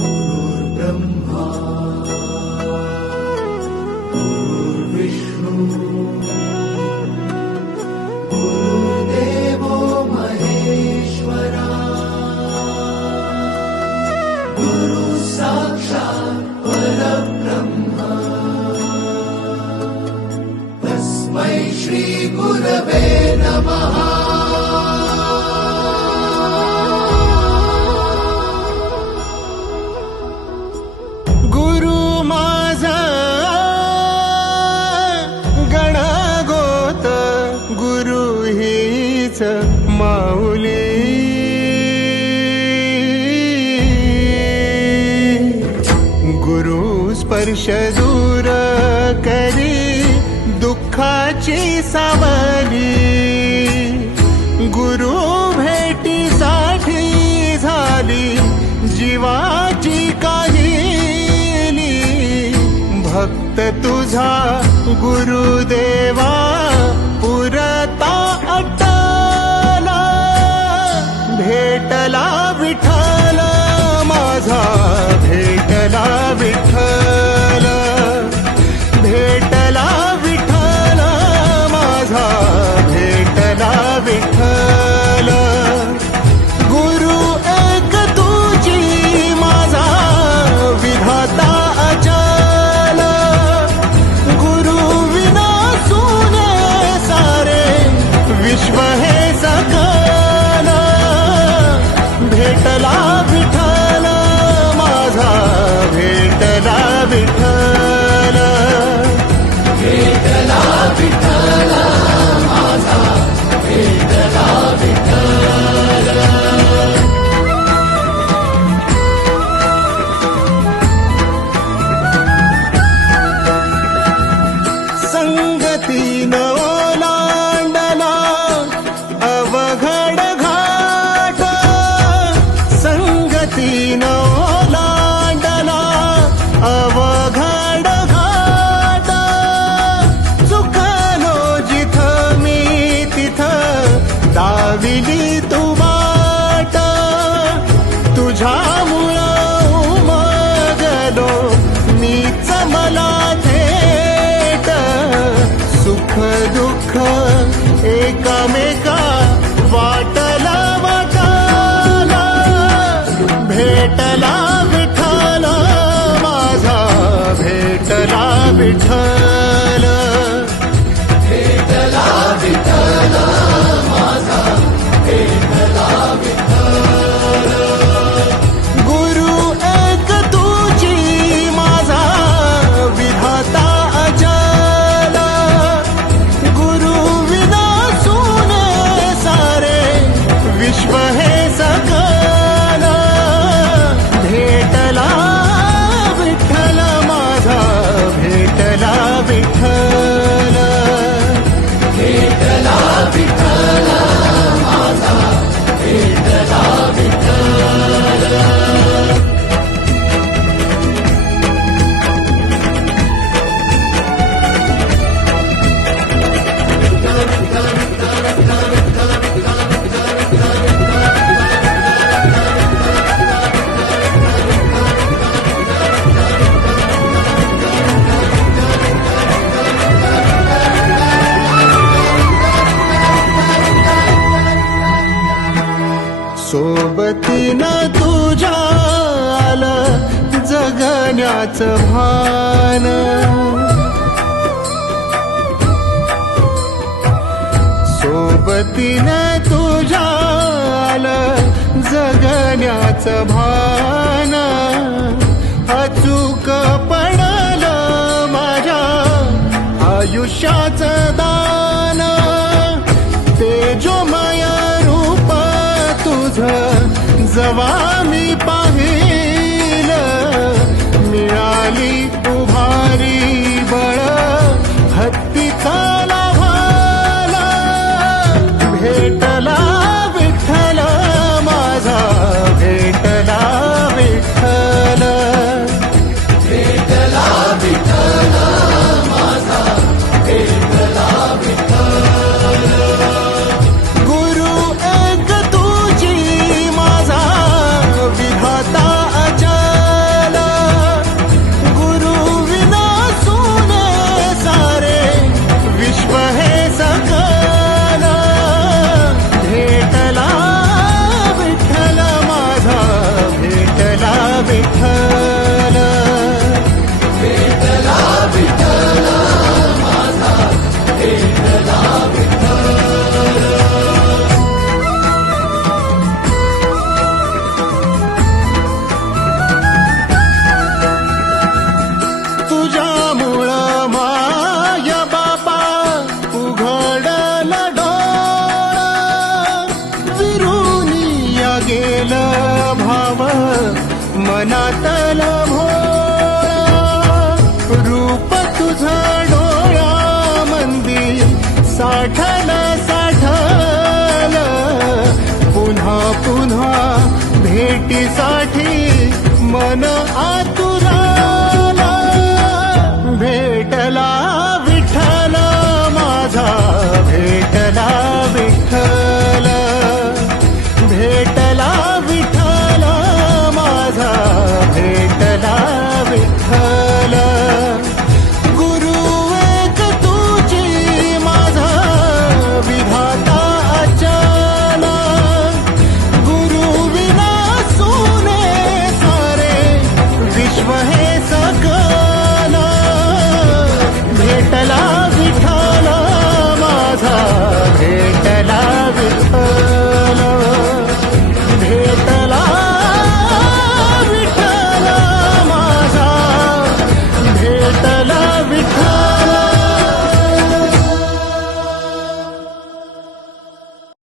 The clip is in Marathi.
गुरुर्ब्रह्मा गुरुर्विष्णू गुरुदेवो महेश्वरा गुरु साक्षात् परब्रह्म तस्मै श्री गुरवे नमः। माऊली गुरु स्पर्श दूर करी दुःखाची सावली, गुरु भेटीसाठी झाली जीवाची काहिली। भक्त तुझा गुरुदेवा पुरता अट्टला, भेटला विठ्ठल माझा, भेटला विठ्ठल, भेटला विठ्ठल माझा, भेटला विठ्ठल। गुरु एक तुझी माझा विधाता अचल, गुरु विना सुने सारे विश्व हे सकल। भेटला विठ्ठल माझा, भेटला विठ्ठल, भेटला विठ्ठल माझा, भेटला विठ्ठल। संगतीन ओलांडला अवघड घाट, संगतीन ओलांडला अवघड घाट। चुकलो जिथं मी तिथं दाविली तू वाट, तुझ्यामुळं उमगलो मीच मला थेट। सुख दुःख एकामेका वाटला वाटाला, भेटला विठ्ठल माझा, भेटला विठ्ठल, भेटला विठ्ठल माझा, भेटला विठ्ठल। गुरु एक तुझी माझा विधाता अचल, गुरु विना सुने सारे विश्व हे सकल। भेटला विठ्ठल माझा, भेटला विठ्ठल, भेटला विठ्ठल माझा, भेटला विठ्ठल। सोबतीनं तुझ्या आलं जगण्याचं भान, सोबतीनं तुझ्या आलं जगण्याचं भान। अचूक पडलं माझ्या आयुष्याचं दान, तेजोमय रूप तुझं जवा मी पाहिलं, मिळाली उभारी बळ हत्तीचा लाभाला। भेटला विठ्ठल माझा, भेटला विठ्ठल, भेटला विठ्ठल माझा, भेटला विठ्ठल। गुरु एक तुझी माझा विधाता अचल, पेल भाव मनातल भोळा रूप तुझं डोळ्यामंदी साठल साठल पुन्हा पुन्हा भेटीसाठी मन आतुर